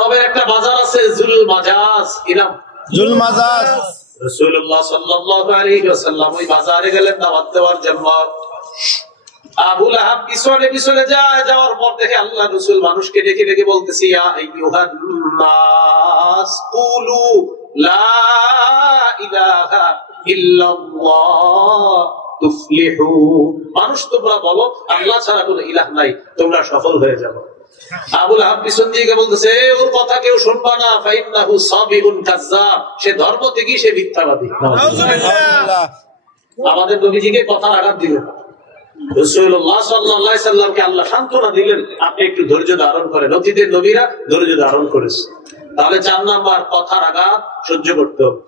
আরবের একটা বাজার আছে জুল মাজাজ, কি নাম? জুল মাজাজ। রাসূলুল্লাহ সাল্লাল্লাহু আলাইহি ওয়াসাল্লাম ওই বাজারে গেলেন দাওয়াত দেওয়ার জন্য। আবু লাহাব পিছনে পিছনে যায়, যাওয়ার পর দেখে আল্লাহ রাসূল মানুষকে ডেকে ডেকে বলতেছে, ইয়া আইয়ুহান নাস কুলু লা ইলাহা ইল্লাল্লাহ তুফলিহু। মানুষ তোমরা বলো আল্লাহ ছাড়া কোনো ইলাহ নাই, তোমরা সফল হয়ে যাবে। আবু লাহাব পিছন দিকে বলতেছে, ওর কথা কেউ শুনবা না, ফাইন্নাহু সাবিগুন কাজ্জাব, সে ধর্ম থেকে সে মিথ্যাবাদী। নাউযুবিল্লাহ। আমাদের নবীজিকে কথার আঘাত দিলেন, রাসূলুল্লাহ সাল্লাল্লাহু আলাইহি সাল্লামকে আল্লাহ সান্ত্বনা দিলেন, আপনি একটু ধৈর্য ধারণ করেন। অতীতের নবীরা ধৈর্য ধারণ করেছে। তাহলে 4 নাম্বার, কথার আঘাত সহ্য করতে হবে।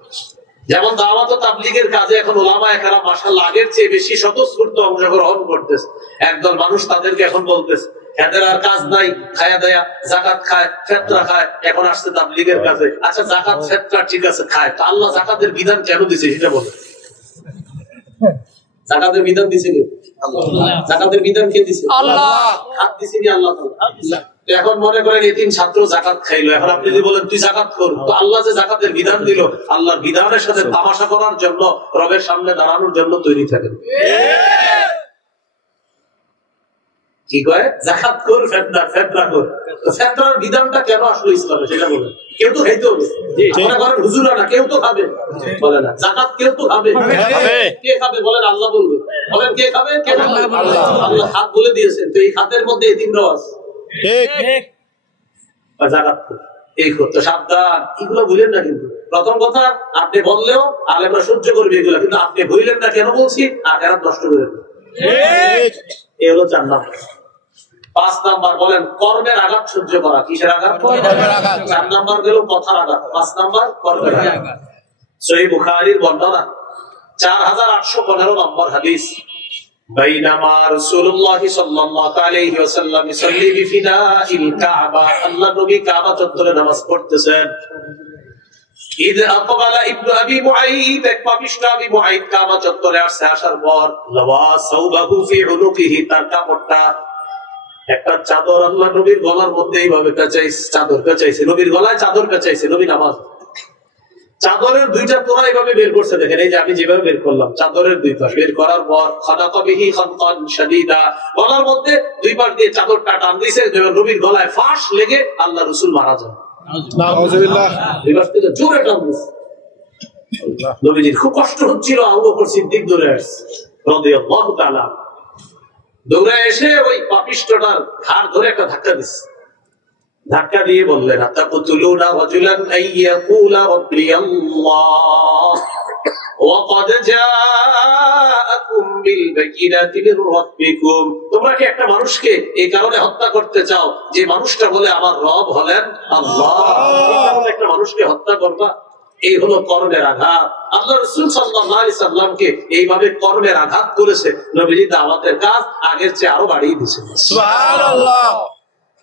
যেমন দাওয়াত ও তাবলীগের কাজে এখন উলামায়ে কেরাম মাশাআল্লাহ আগের চেয়ে বেশি স্বতঃস্ফূর্ত অংশগ্রহণ করতেছে। একদল মানুষ তাদেরকে এখন বলতেছে এদের আর কাজ নাই, খায়া দেয়া যাকাত খায়, ফিতরা খায়, এখন আসছে তাবলীগের কাজে। আচ্ছা যাকাত ফিতরা ঠিক আছে খায়, তো আল্লাহ যাকাতের বিধান কেন দিয়েছে সেটা বলেন। যাকাতের বিধান দিয়েছে কে? আল্লাহ। যাকাতের বিধান কে দিয়েছে? আল্লাহ। হাত দিয়েছে কি আল্লাহ তাআলা? এখন মনে করেন এতিম ছাত্র যাকাত খাইলো, এখন আপনি যদি বলেন তুই যাকাত কর, তো আল্লাহ যে যাকাতের বিধান দিল, আল্লাহর বিধানের সাথে তামাশা করার জন্য, রবের সামনে দাঁড়ানোর জন্য তৈরি থাকেন। কি কয়? যাকাত কর, ফিতরা কর। তো ফিতরার বিধানটা কেন আসলো ইসলামে সেটা বলেন। কেউ তো খাইতে হবে, মনে করেন হুজুরা না, কেউ তো খাবে, বলে না। যাকাত কেউ তো খাবে, কে খাবে বলেন? আল্লাহ বলবে। বলেন কে খাবে? কে খাবে? আল্লাহ হাত বলে দিয়েছেন, তো এই হাতের মধ্যে এতিমরাও আছে। ঠিক। যাকাত এই করতে সাবধান, এগুলো ভুলেন না। কিন্তু প্রথম কথা, আপনি বললেও আলেমরা সহ্য করবে এগুলো, কিন্তু আপনি ভুলেন না। কেন বলছি? আখেরাত নষ্ট করে দেবে। এই হলো 4 নাম্বার। 5 নাম্বার বলেন কর্মের আঘাত সহ্য করা। কিসের আঘাত? 4 নাম্বার গেল কথার আঘাত, 5 নাম্বার কর্মের আঘাত। সহিহ বুখারীর বর্ণনা 4815 নম্বর হাদিস। বাইনামা রাসূলুল্লাহ সাল্লাল্লাহু আলাইহি ওয়াসাল্লাম ইসাল্লি বিফিনাইল কাবা, আল্লাহ নবী কাবা চত্বরে নামাজ পড়তেছেন। ঈদ আকবালা ইবনে আবি মুআইদ, এক পাপিষ্ঠ আবি মুআইদ কাবা চত্বরে আসছে। আসার পর লাওয়া সাওবাহু ফি উনুকিহি, তার কাপড়টা একটা চাদর আল্লাহ নবীর গলার মধ্যে এইভাবে পেঁচাইছে, চাদর পেঁচাইছে, নবীর গলায় চাদর পেঁচাইছে। নবী নামাজ, চাদরের 2টা তোড়া এইভাবে বের করছে। দেখেন এই যে আমি যেভাবে বের করলাম, চাদরের 2 পাশ বের করার পর খানাকা বিহি খানকান শাদীদা, গলার মধ্যে 2 পাশ দিয়ে চাদরটা টান দিয়েছে, নবীর গলায় ফাঁস লেগে আল্লাহ রাসূল মারা যায়। নাউযুবিল্লাহ। 2 পাশ থেকে জোরে টান দিয়েছে। নবীজির খুব কষ্ট হচ্ছিল। আবু বকর সিদ্দিক দৌড়ে আসছে রাদিয়াল্লাহু তাআলা, দৌড়ে এসে ওই পাপিষ্ঠটার ঘাড় ধরে একটা ধাক্কা দিচ্ছে। ধাক্কা দিয়ে বললেন, আতাকুতুলুনা রাজুলান আইয়াকুলা রাব্বিয়াল্লাহ ওয়া ক্বাদ জাআকুম বিল বাকিনাতি মির রাব্বিকুম। তোমরা কি একটা মানুষকে এই কারণে হত্যা করতে চাও যে মানুষটা বলে আমার রব হলেন আল্লাহ? এই কারণে একটা মানুষকে হত্যা করবা? এই হলো কর্মের আঘাত। আল্লাহ রাসূল সাল্লাল্লাহু আলাইহি সাল্লামকে এইভাবে কর্মের আঘাত করেছে। নবীজি দাওয়াতের কাজ আগের চেয়ে আরো বাড়িয়ে দিয়েছেন। সুবহানাল্লাহ।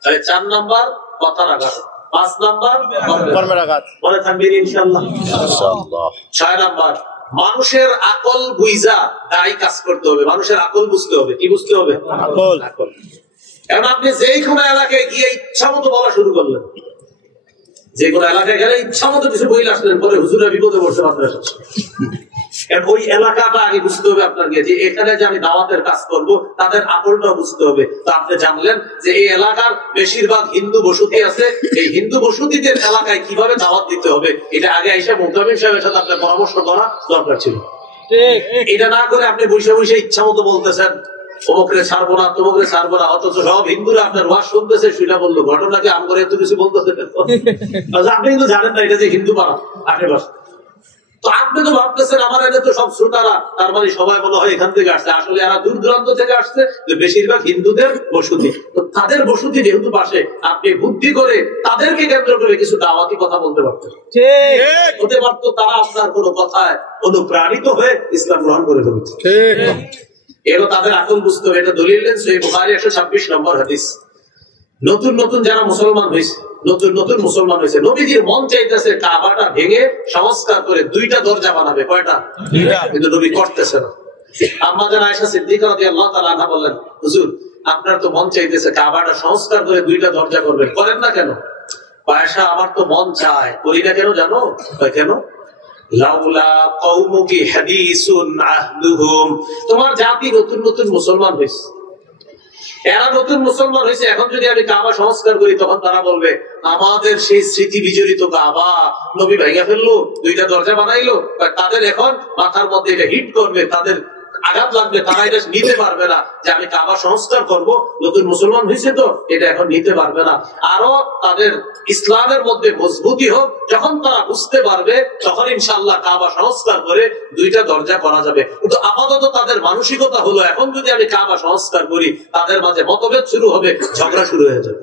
তাহলে 4 নাম্বার কথার আঘাত, 5 নাম্বার কর্মের আঘাত। মনে থাকবেন ইনশাআল্লাহ। ইনশাআল্লাহ। 6 নাম্বার মানুষের আকল বুঝা তাই কাজ করতে হবে। মানুষের আকল বুঝতে হবে। কি বুঝতে হবে? আকল। এখন আপনি যেই কোনো এলাকায় গিয়ে ইচ্ছা মতো বলা শুরু করলেন, যে কোনো এলাকায় গেলে ইচ্ছা মতো কিছু বইলে আসলেন, পরে হুজুরা বিপদে পড়ছে মাদ্রাসা। ওই এলাকাটা আগে বুঝতে হবে আপনাকে, যে এখানে যে আমি দাওয়াতের কাজ করব তাদের আকলটা বুঝতে হবে। তো আপনি জানলেন যে এই এলাকার বেশিরভাগ হিন্দু বসতি আছে, এই হিন্দু বসতিদের এলাকায় কিভাবে দাওয়াত দিতে হবে এটা আগে আইসা মুহতামিম সাহেবের সাথে আপনার পরামর্শ করা দরকার ছিল। এটা না করে আপনি বসে বসে ইচ্ছা মতো বলতেছেন অমুকরে ছাড়বো না, তমুকরে ছাড়বো না, অথচ সব হিন্দুরা আপনার ওয়াজ শুনতেছে। শুনে বললো ঘটনাকে আম করে এত কিছু বলতেছে, আপনি কিন্তু জানেন না এটা যে হিন্দু পাড়া আশেপাশে। তো আপনি তো ভাবতেছেন আমার এনে তো সব শ্রোতারা, তার মানে সবাই মনে হয় এখান থেকে আসছে। আসলে এরা দূর দূরান্ত থেকে আসছে, বেশিরভাগ হিন্দুদের বসতি। তো তাদের বসতি যেহেতু পাশে, আপনি বুদ্ধি করে তাদেরকে কেন্দ্র করে কিছু দাওয়াতি কথা বলতে পারতেন। হতে পারতো তারা আপনার কোনো কথায় অনুপ্রাণিত হয়ে ইসলাম গ্রহণ করে ফেলছে। এরও তাদের আকল বুঝতে হবে। এটা দলিল দেন সহিহ বুখারী 126 নম্বর হাদিস। নতুন নতুন যারা মুসলমান হয়েছে, নতুন মুসলমান হয়েছে, নবীজির মন চাইতেছে কাবাটা ভেঙে সংস্কার করে 2টা দরজা বানাবে। কয়টা? 2টা। কিন্তু নবী করতেছে না। আম্মা জান আয়েশা সিদ্দিকা রাদিয়াল্লাহু তাআলা আনহা বললেন, হুজুর আপনার তো মন চাইতেছে কাবাটা সংস্কার করে 2টা দরজা করবেন, করেন না কেন? আয়েশা আমার তো মন চায়, করি না কেন জানো? কেন? লাউলা কওমুকি হাদিসুন আহদুহুম, তোমার জাতি নতুন নতুন মুসলমান হয়েছে, এরা নতুন মুসলমান হয়েছে, এখন যদি আমি কাবা সংস্কার করি তখন তারা বলবে আমাদের সেই স্মৃতি বিজড়িত কাবা নবী ভাইয়া ফেললো, দুইটা দরজা বানাইলো। তাদের এখন মাথার মধ্যে এটা হিট করবে, তাদের আঘাত লাগবে, তারা এটা নিতে পারবে না যে আমি কাবা সংস্কার করব, নতুন মুসলমান হয়েছে তো এটা এখন নিতে পারবে না। আরো তাদের ইসলামের মধ্যে মজবুতি হোক, যখন তারা বুঝতে পারবে তখন ইনশাআল্লাহ কাবা সংস্কার করে দুইটা দরজা করা যাবে। কিন্তু আপাতত তাদের মানসিকতা হলো এখন যদি আমি কাবা সংস্কার করি তাদের মাঝে মতভেদ শুরু হবে, ঝগড়া শুরু হয়ে যাবে।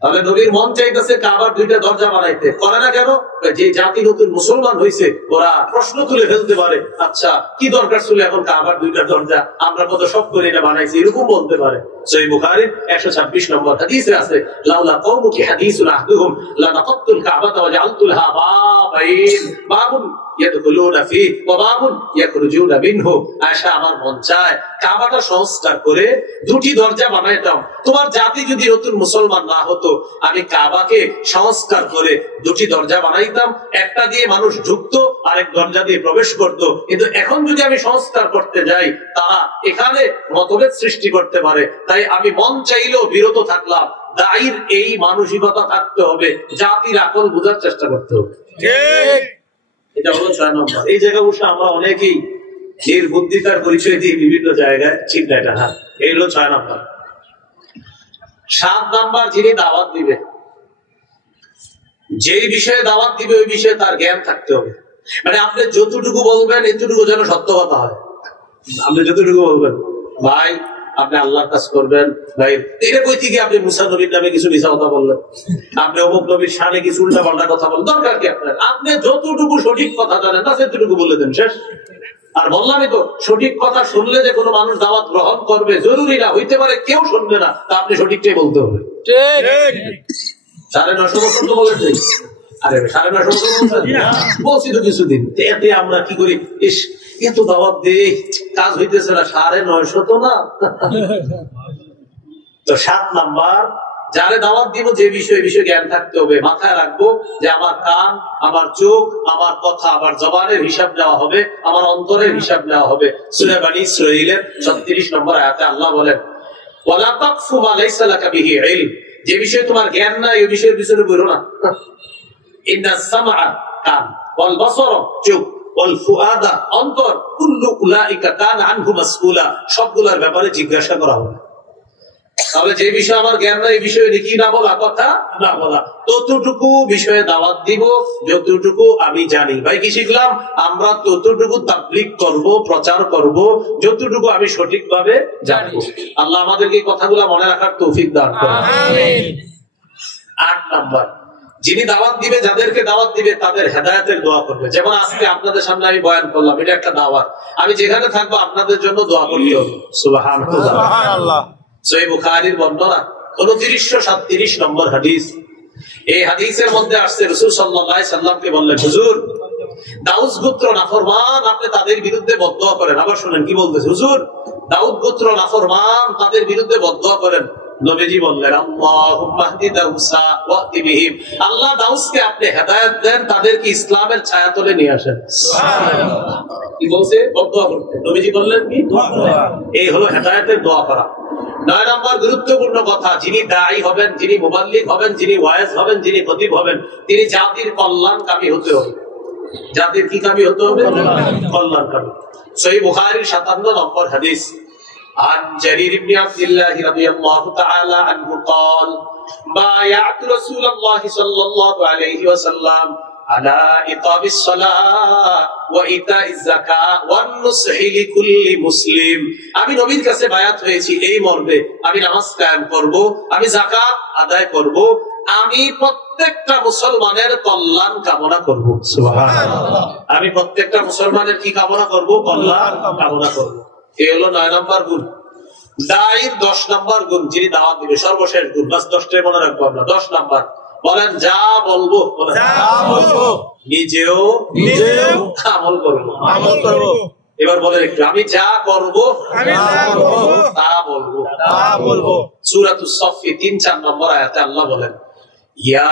তাহলে নবীর মন চাইতেছে কাবার দুইটা দরজা বানাইতে, করে না কেন? যে জাতি নতুন মুসলমান হয়েছে ওরা প্রশ্ন তুলে ফেলতে পারে, আচ্ছা কি দরকার ছিল এখন কাবার দুইটা দরজা, আমরা কত সব করে এটা বানাইছি, এরকম বলতে পারে। সহিহ বুখারীর 126 নম্বর হাদিসে আছে, লাউলা কওমুকি হাদিসুন আহদুহুম লানাকাতুল কাবাতা ওয়া জাআলতুহা বাবাইন, বাবুন ইয়াদখুলুনা ফি ওয়া বাবুন ইয়াখরুজুনা মিনহু। আয়েশা আমার মন চায় কাবাটা সংস্কার করে দুটি দরজা বানাইতাম। তোমার জাতি যদি নতুন মুসলমান না হতো, আমি কাবাকে সংস্কার করে দুটি দরজা বানাইতাম, একটা দিয়ে মানুষ ঢুকতো, আরেক দরজা দিয়ে প্রবেশ করতো। কিন্তু এখন যদি আমি সংস্কার করতে যাই তারা এখানে মতভেদ সৃষ্টি করতে পারে, তাই আমি মন চাইলেও বিরত থাকলাম। দায়ীর এই মানসিকতা থাকতে হবে, জাতির আকল বোঝার চেষ্টা করতে হবে। এটা হলো 6 নম্বর। এই জায়গা বসে আমরা অনেকেই এর বুদ্ধিতার পরিচয় দিয়ে বিভিন্ন জায়গায় চিন্তাটা হার, এই হলো 6 নম্বর। 7 নম্বর, যিনি দাওয়াত দিবে, যেই বিষয়ে দাওয়াত দিবে ওই বিষয়ে তার জ্ঞান থাকতে হবে। মানে আপনি যতটুকু বলবেন এতটুকু যেন সত্য কথা হয়। আপনি যতটুকু বলবেন ভাই আপনি আল্লাহর কাজ করবেন, ভাই এটা কইতে গিয়ে আপনি মুসা নবীর নামে কিছু মিছা কথা বললেন, আপনি অমুক নবীর শানে কিছু উল্টা পাল্টা কথা বলেন, দরকার কি আপনার? আপনি যতটুকু সঠিক কথা জানেন না সেটুকু বলে দেন, শেষ। আর বললামই তো, সঠিক কথা শুনলে যে কোনো মানুষ দাওয়াত গ্রহণ করবে জরুরি না, হইতে পারে কেউ শুনবে না, তা আপনি সঠিকটাই বলতে হবে। 950 বছর তো বলেন, আরে 950 বছর বলছি তো কিছুদিন, এতে আমরা কি করি, ইস এত দাওয়াত দে কাজ হইতেছে না, 950 তো না। তো 7 নাম্বার, যারে দাওয়াত দিব যে বিষয়ে জ্ঞান থাকতে হবে, মাথায় রাখবো যে আমার কান, আমার চোখ, আমার কথা, আমার জবানের হিসাব নেওয়া হবে, আমার অন্তরের হিসাব নেওয়া হবে। সূরা বনী ইসরাঈলের 36 নম্বর আয়াতে আল্লাহ বলেন, ওয়ালা তাকফু মা লাইসা লাকা বিহি ইলম, যে বিষয়ে তোমার জ্ঞান নাই ওই বিষয়ের পিছনে ঘুরো না। ইন্নাস সামআ কান, ওয়াল বাসারা চোখ, ওয়াল ফুআদা অন্তর, কুল্লু উলাইকা কানা আনহু মাসউলা, সবগুলোর ব্যাপারে জিজ্ঞাসা করা হবে। তাহলে যে বিষয়ে আমার জ্ঞান নাই এই বিষয়ে কি না বলা, কথা না বলা, ততটুকু বিষয়ে দাওয়াত দিব যতটুকু আমি জানি। ভাই কি শিখলাম? আমরা ততটুকু তাবলীগ করব, প্রচার করব যতটুকু আমি সঠিকভাবে জানি। আল্লাহ আমাদেরকে এই কথাগুলো মনে রাখার তৌফিক দান করুন, আমিন। 8 নাম্বার, যিনি দাওয়াত দিবে, যাদেরকে দাওয়াত দিবে তাদের হেদায়েতের দোয়া করবে। যেমন আজকে আপনাদের সামনে আমি বয়ান করলাম, এটা একটা দাওয়াত, আমি যেখানে থাকবো আপনাদের জন্য দোয়া করতে হবে। সুবহানাল্লাহ। সহিহ বুখারীর বর্ণনা 2937 নম্বর হাদিস। এই হাদিসের মধ্যে আসছে রাসূল সাল্লাল্লাহু আলাইহি সাল্লামকে বললেন, হুজুর দাউদ গোত্র নাফরমান, আপনি তাদের বিরুদ্ধে বদদোয়া করেন। আবার শুনেন কি বলতেছে, হুজুর দাউদ গোত্র নাফরমান, তাদের বিরুদ্ধে বদদোয়া করেন। নবীজি বললেন, আল্লাহুম্মা হদি দাউসা ওয়াহদি বিহিম, আল্লাহ দাউসকে আপনি হেদায়েত দেন, তাদেরকে ইসলামের ছায়াতলে নিয়ে আসেন। সুবহানাল্লাহ। কি বলছে? বদদোয়া করতে। নবীজি বললেন কি? এই হলো হেদায়েতের দোয়া করা। 9 নম্বর গুরুত্বপূর্ণ কথা, যিনি দায়ী হবেন, যিনি মুবাল্লিগ হবেন, যিনি ওয়াইজ হবেন, যিনি খতিব হবেন, তিনি জাতির কল্যাণকামী হতে হবে। জাতির কি কামী হতে হবে? কল্যাণকামী। সহিহ বুখারীর 57 নম্বর হাদিস, عن جرير بن عبد الله رضي الله تعالى عنه قال بايعت رسول الله صلى الله عليه وسلم على إقام الصلاة وإيتاء الزكاة والنصح لكل مسلم, আমি নবীর কাছে বায়াত হয়েছি এই মর্মে, আমি নামাজ কায়েম করব, আমি যাকাত আদায় করব, আমি প্রত্যেকটা মুসলমানের কল্যাণ কামনা করব। সুবহানাল্লাহ। আমি প্রত্যেকটা মুসলমানের কি কামনা করব? কল্যাণ কামনা করব। এই হলো 9 নম্বর গুণ। দায়ীর 10 নম্বর গুণ, যিনি দাওয়াত দিবে, সর্বশেষ গুণ, বাস 10টাই মনে রাখবো আমরা। 10 নম্বর, বলেন যা বলবো নিজেও আমল করবো। এবার বলেন একটু, আমি যা করবো তা বলবো। সূরাতুস সফফ 3-4 নম্বর আয়াতে আল্লাহ বলেন, ইয়া